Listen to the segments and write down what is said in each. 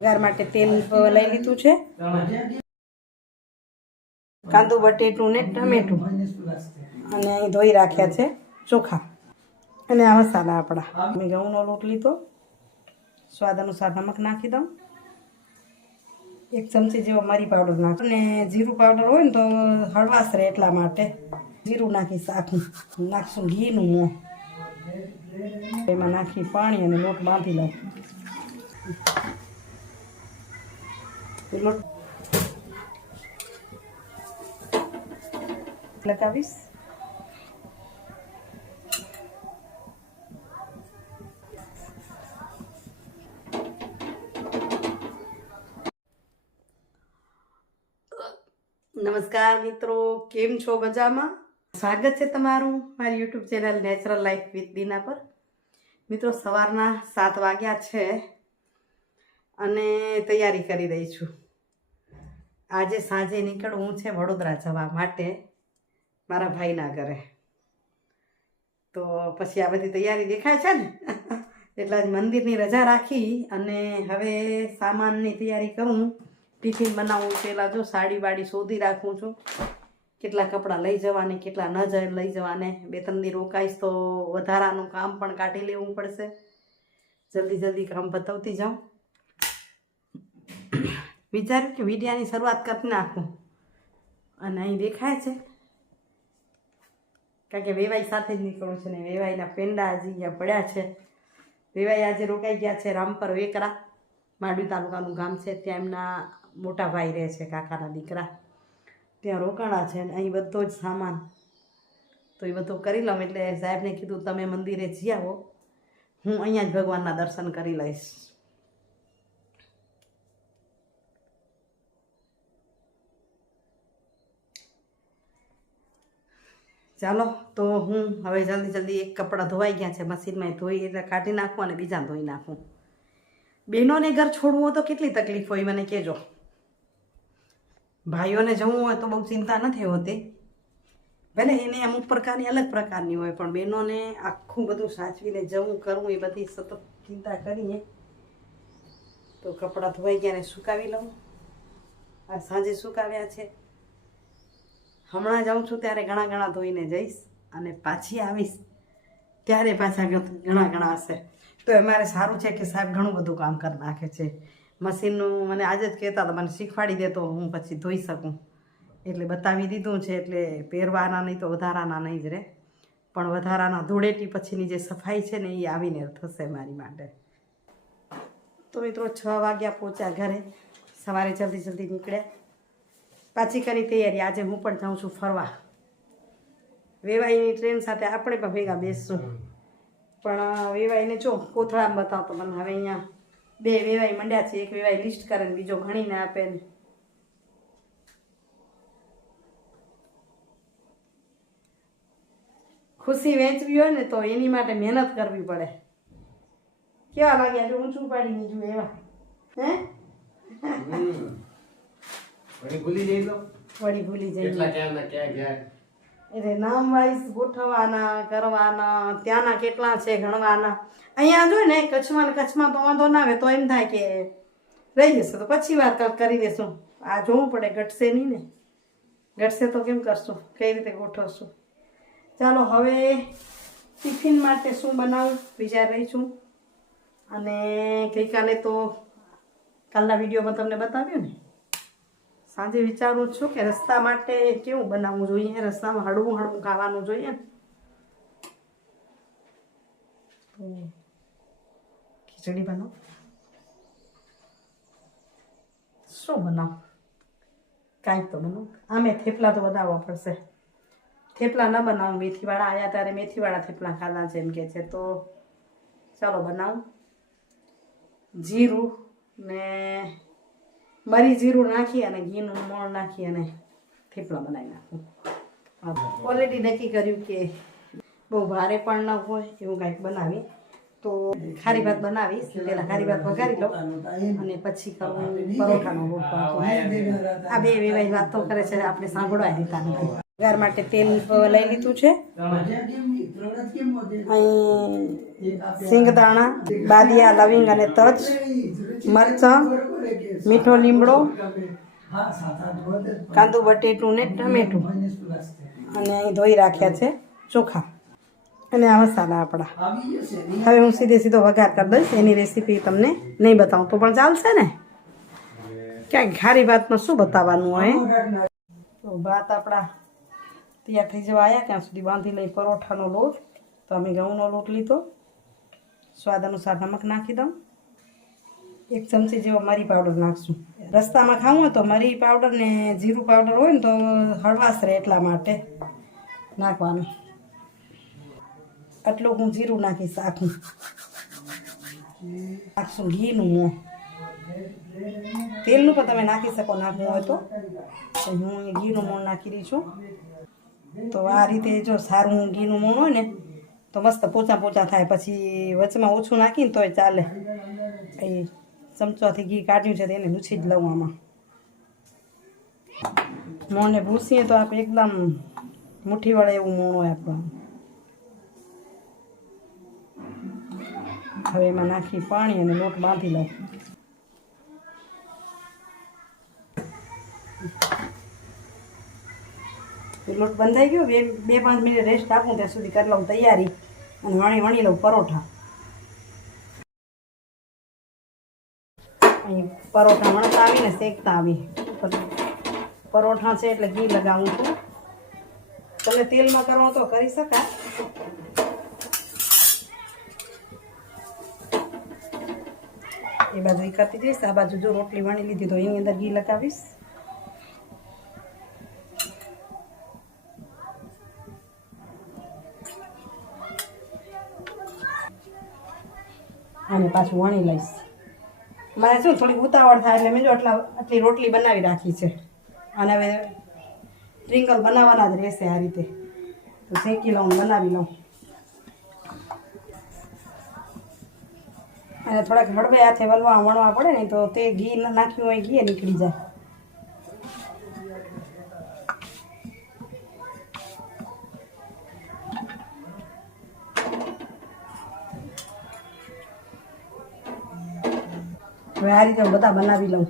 વઘાર માટે તેલ લઈ લીધું છે, કાંદું બટેટું ને ટમેટું, અને અહીં ધોઈ રાખ્યા છે ચોખા, અને આ મસાલા આપણા. મેં ઘઉંનો લોટ લીધો, સ્વાદ અનુસાર નમક નાખી દઉં, 1 ચમચી જેવો મરી પાવડર નાખ, અને જીરું પાવડર હોય ને તો હળવાશ રહે એટલા માટે જીરું નાખીશ. આખું નાખશું ઘીનું મોં, એમાં નાખી પાણી અને લોટ બાંધી લઉં. લોટ લગાવીશ. નમસ્કાર મિત્રો, કેમ છો? મજામાં? સ્વાગત છે તમારું મારી YouTube channel natural life with Deena પર. મિત્રો, સવારના 7 વાગ્યા છે અને તૈયારી કરી રહી છું. આજે સાંજે નીકળવું છે વડોદરા જવા માટે મારા ભાઈના ઘરે. તો પછી આ બધી તૈયારી દેખાય છે ને એટલા જ મંદિરની રજા રાખી અને હવે સામાનની તૈયારી કરું. ટિફિન બનાવવું, પહેલાં જો સાડી વાડી શોધી રાખું છું, કેટલા કપડાં લઈ જવાને કેટલા ન લઈ જવાને. 2-3 દી રોકાઈશ તો વધારાનું કામ પણ કાઢી લેવું પડશે. જલ્દી કામ પતાવતી જાઉં. વિચાર્યું કે વિડિયાની શરૂઆત કરી નાખું. અને અહીં દેખાય છે કારણ કે વેવાઈ સાથે જ નીકળું છે ને વેવાઈના પેંડા હજી અહીંયા પડ્યા છે. વેવાઈ આજે રોકાઈ ગયા છે રામપર વેકરા, માંડવી તાલુકાનું ગામ છે. ત્યાં એમના મોટા ભાઈ રહે છે, કાકાના દીકરા, ત્યાં રોકાણા છે. અને અહીં બધો જ સામાન તો એ બધું કરી લઉં. એટલે સાહેબને કીધું તમે મંદિરે જઈ આવો, હું અહીંયા જ ભગવાનના દર્શન કરી લઈશ. ચાલો તો હું હવે જલ્દી એક કપડાં ધોવાઈ ગયા છે મશીનમાં, ધોઈ એટલે કાઢી નાખું અને બીજા ધોઈ નાખું. બહેનોને ઘર છોડવું હોય તો કેટલી તકલીફ હોય મને કહેજો. ભાઈઓને જવું હોય તો બહુ ચિંતા નથી હોતી, ભલે એને અમુક પ્રકારની અલગ પ્રકારની હોય, પણ બહેનોને આખું બધું સાચવીને જવું કરવું એ બધી સતત ચિંતા કરીએ. તો કપડાં ધોવાઈ ગયા ને સુકાવી લઉં. આ સાંજે સુકાવ્યા છે. હમણાં જાઉં છું ત્યારે ઘણા ધોઈને જઈશ અને પાછી આવીશ ત્યારે પાછા ઘણા હશે. તો અમારે સારું છે કે સાહેબ ઘણું બધું કામ કરી નાખે છે. મશીનનું મને આજે જ કહેતા હતા મને શીખવાડી દે તો હું પછી ધોઈ શકું, એટલે બતાવી દીધું છે. એટલે પહેરવાના નહીં તો વધારાના નહીં જ રહે, પણ વધારાના ધૂળેટી પછીની જે સફાઈ છે ને એ આવીને થશે મારી માટે. તો મિત્રો 6 વાગ્યા પહોંચ્યા ઘરે, સવારે જલ્દી નીકળ્યા. પાછી કરી તૈયારી. આજે હું પણ જાઉં છું ફરવા. વેવાઈની ટ્રેન સાથે આપણે પણ ભેગા બેસશું, પણ વેવાઈને જો કોથળામાં બતાવતો મને. હવે અહીંયા 2 વેવાઈ મંડ્યા છે, એક વેવાઈ લિસ્ટ કરે ને બીજો ગણીને આપે ને. ખુશી વહેંચવી હોય ને તો એની માટે મહેનત કરવી પડે. કેવા લાગ્યા જો ઊંચું પાડીને જો એવા હે વળી ભૂલી જઈ એટલે નામ વાઇઝ ગોઠવવાના કરવાના, ત્યાંના કેટલા છે ગણવાના. અહીંયા જો ને કચ્છમાં તો વાંધો ના આવે, તો એમ થાય કે રહી જશે તો પછી વાત કરી દેશું. આ જોવું પડે, ઘટશે નહીં ને. ઘટશે તો કેમ કરશું, કઈ રીતે ગોઠવશું. ચાલો હવે ટિફિન માટે શું બનાવું વિચાર રહી છું. અને ગઈકાલે તો કાલના વિડીયોમાં તમને બતાવ્યું ને, સાંજે વિચારું છું કે રસ્તા માટે કેવું બનાવવું જોઈએ. રસ્તામાં હળવું ખાવાનું જોઈએ ને. તો ખીચડી બનાવું, શું બનાવું, કાંઈક તો બનાવું. આમે થેપલા તો બનાવવા પડશે. થેપલા ન બનાવું, મેથીવાળા આવ્યા ત્યારે મેથીવાળા થેપલા ખાધા છે એમ કે છે. તો ચાલો બનાવું. જીરું ને મરી જીરું નાખી અને ઘીનું મોણ નાખી અને થેપલા બનાવી નાખું. ઓલરેડી નક્કી કર્યું કે બહુ ભારે પણ ન હોય એવું કાંઈક બનાવી. તો ખારી ભાત બનાવીશ. પહેલાં ખારી ભાત વઘારી લઉં અને પછી કરું પરોઠાનો લોટ. આ 2 વેવાઈ વાતો કરે છે, આપણે સાંભળવા દીધા નથી. વઘાર માટે તેલ લઈ લીધું છે. અહીં સિંગદાણા, બાદિયા, લવિંગ અને તજ મરચાં, મીઠો લીમડો, કાંદું બટેટું ને ટમેટું, અને અહીં ધોઈ રાખ્યા છે ચોખા, અને આ મસાલા આપણા. હવે હું સીધો વઘાર કરી દઈશ. એની રેસીપી તમને નહીં બતાવું તો પણ ચાલશે ને, ક્યાંક ખારી ભાતમાં શું બતાવવાનું હોય. તો ભાત આપણા તૈયાર થઈ જવા આવ્યા ત્યાં સુધી બાંધી લઈ પરોઠાનો લોટ. તો અમે ઘઉંનો લોટ લીધો, સ્વાદ અનુસાર નમક નાખી દઉં, 1 ચમચી જેવો મરી પાવડર નાખશું. રસ્તામાં ખાવું હોય તો મરી પાવડર ને જીરું પાવડર હોય ને તો હળવાશ રહે એટલા માટે નાખવાનું. આટલું હું જીરું નાખીશ આખું. નાખશું ઘીનું મોં, તેલનું પણ તમે નાખી શકો નાખવું હોય તો. હું ઘીનું મોણ નાખી રહી છું. તો આ રીતે જો સારું ઘીનું મોણ હોય ને તો મસ્ત પોચા થાય. પછી વચમાં ઓછું નાખીને તોય ચાલે. એ ચમચાથી ઘી કાઢ્યું છે તો એને લૂછી જ લઉં આમાં. મોણને ભૂસીએ તો આપણે એકદમ મુઠ્ઠી વળે એવું મોણ હોય આપણું. હવે એમાં નાખી પાણી અને લોટ બાંધી લઉં. લોટ બંધાઈ ગયો. 2-5 મિનિટ રેસ્ટ આપું ત્યાં સુધી કરી લઉં તૈયારી, અને વણી લઉં પરોઠા. અહીં પરોઠા વણતા આવીને શેકતા આવી. પરોઠા છે એટલે ઘી લગાવું છું. તમે તેલમાં કરો તો કરી શકાય. એ બાજુ એ કરતી જઈશ. આ બાજુ જો રોટલી વણી લીધી તો એની અંદર ઘી લગાવીશ. અને પાછું વણી લઈશ. મારે શું થોડી ઉતાવળ થાય એટલે મેં જો આટલી રોટલી બનાવી રાખી છે. અને હવે ટ્રિંકલ બનાવવાના જ રહેશે આ રીતે. તો શેકી લઉં, બનાવી લઉં. અને થોડાક હળવે હાથે વણવા પડે ને તો તે ઘી નાખ્યું હોય ઘી નીકળી જાય. હવે આ રીતે બધા બનાવી લઉં.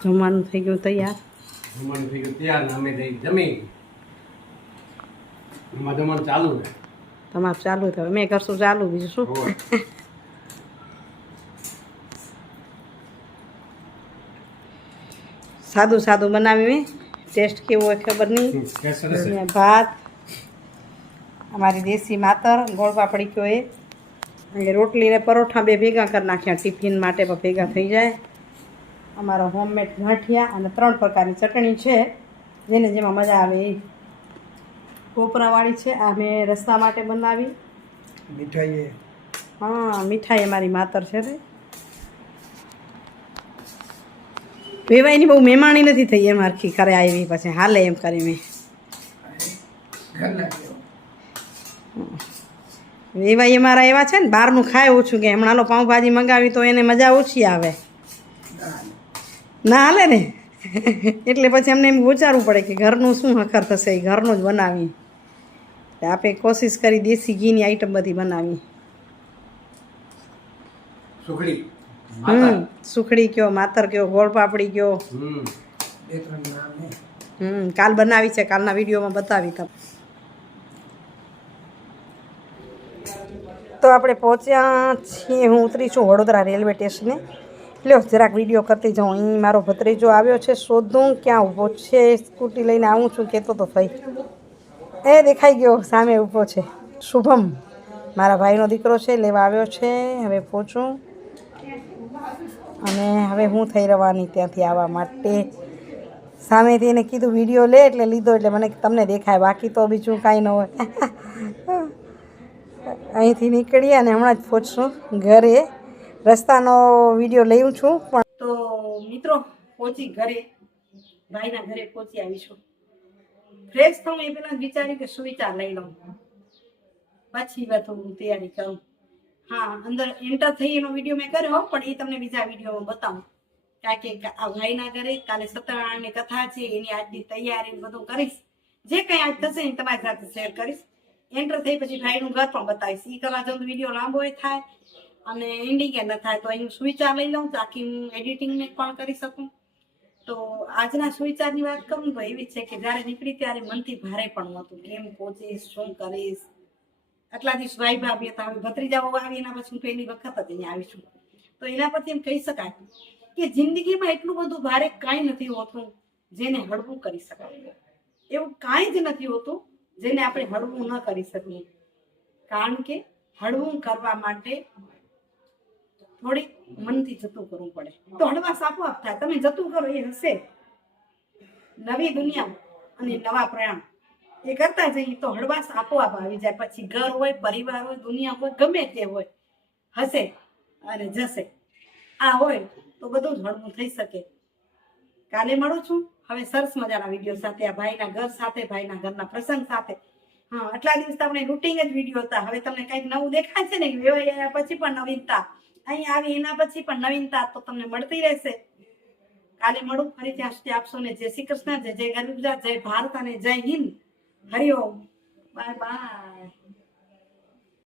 જમવાનું થઈ ગયું તૈયાર. અમે જમી જમવાનું ચાલુ છે. તમારું ચાલુ થયું, અમે કરશું ચાલુ, બીજું શું. સાદું બનાવી મેં. ટેસ્ટ કેવો હોય ખબર નહીં. ભાત અમારી દેશી માતર, ગોળ પાપડી કયો એ, રોટલી ને પરોઠા 2 ભેગા કરી નાખ્યા. ટિફિન માટે પણ ભેગા થઈ જાય. અમારો હોમમેડ ગાંઠિયા અને 3 પ્રકારની ચટણી છે, જેમાં મજા આવે એ. કોપરાવાળી છે, આ મેં રસ્તા માટે બનાવી. મીઠાઈ, હા મીઠાઈ અમારી માતર છે. વેવાઈની બહુ મહેમાની નથી થઈ એમ. હરખી કરે આવી પછી હાલે એમ કરી મેં. વેવાઈ અમારા એવા છે ને, બહારનું ખાય ઓછું, કે હમણાં પાઉંભાજી મંગાવી તો એને મજા ઓછી આવે, ના હાલે ને. એટલે પછી અમને એમ વિચારવું પડે કે ઘરનું શું હખર થશે, એ ઘરનું જ બનાવી. આપણે કોશિશ કરી દેશી ઘીની આઈટમ બધી બનાવી. સુખડી કયો, માતર કયો, ગોળ પાપડી કયો. કાલ બનાવી છે, કાલના વિડીયોમાં બતાવી તમે. તો આપણે પહોંચ્યા છીએ. હું ઉતરી છું વડોદરા રેલવે સ્ટેશને. લ્યો જરાક વિડીયો કરતી જાઉં. અહીં મારો ભત્રીજો આવ્યો છે, શોધું ક્યાં ઊભો છે. સ્કૂટી લઈને આવું છું કહેતો તો ભાઈ. એ દેખાઈ ગયો સામે ઊભો છે. શુભમ મારા ભાઈનો દીકરો છે, લેવા આવ્યો છે. હવે પહોંચું અને હવે હું થઈ રહેવાની ત્યાંથી આવવા માટે. સામેથી એને કીધું વિડીયો લે એટલે લીધો, એટલે મને તમને દેખાય, બાકી તો બીજું કાંઈ ન હોય. અહીંથી નીકળીએ અને હમણાં જ પહોંચશું ઘરે. રસ્તાનો વિડીયો લઉં છું પણ. તો મિત્રો પહોંચી ઘરે, ભાઈના ઘરે પહોંચી આવીશું. ફ્રેશ થઉં એ પહેલાં વિચાર્યું કે સુવિચાર લઈ લઉં, પછી બધું તૈયારી કરું. હા, અંદર એન્ટર થઈ એનો વિડીયો મેં કર્યો, પણ એ તમને બીજા વિડીયોમાં બતાવું. કારણ કે આ ભાઈના ઘરે કાલે સત્યનારાયણની કથા છે, એની આજની તૈયારી બધું કરીશ. જે કંઈ આજ થશે એ તમારી સાથે શેર કરીશ. એન્ટર થઈ પછી ભાઈનું ઘર પણ બતાવીશ. એ કરવા જાઉં તો વિડીયો લાંબો થાય અને એન્ડિંગ ન થાય, તો અહીં સુવિચાર લઈ લઉં તાકી હું એડિટિંગને પણ કરી શકું. તો આજના સુવિચારની વાત કરું તો એવી છે કે જ્યારે નીકળી ત્યારે મનથી ભારે પણ હતું, કેમ પહોંચીશ, શું કરીશ. આટલા દિવસ ભાઈ ભાભી હતા, હવે ભત્રીજાઓ આવી એના પછી હું પહેલી વખત જ અહીંયા આવી છું. તો એના પરથી એમ કહી શકાય કે જિંદગીમાં એટલું બધું ભારે કાંઈ નથી હોતું જેને હળવું કરી શકાય. એવું કાંઈ જ નથી હોતું જેને આપણે હળવું ન કરી શકીએ. કારણ કે હળવું કરવા માટે થોડીક મનથી જતું કરવું પડે તો હળવાશ આપોઆપ થાય. તમે જતું કરો એ હશે. નવી દુનિયા અને નવા પ્રયાણ એ કરતા જઈએ તો હળવાશ આપોઆપ આવી જાય. પછી ઘર હોય, પરિવાર હોય, દુનિયા હોય, ગમે તે હોય, હશે અને જશે. આ હોય તો બધું જ હળવું થઈ શકે. કાલે મળું છું હવે સરસ મજાના વિડીયો સાથે, આ ભાઈના ઘર સાથે, ભાઈના ઘરના પ્રસંગ સાથે. હા, આટલા દિવસ તમને રૂટિંગ જ વિડીયો હતા. હવે તમને કંઈક નવું દેખાય છે ને, વેવાઈ આવ્યા પછી પણ નવીનતા, અહીં આવી એના પછી પણ નવીનતા તો તમને મળતી રહેશે. કાલે મળું ફરી. ત્યાં સુધી આપ સૌને જય શ્રી કૃષ્ણ, જય જય ગરવી ગુજરાત, જય ભારત અને જય હિન્દ. હરિઓમ. Bye bye.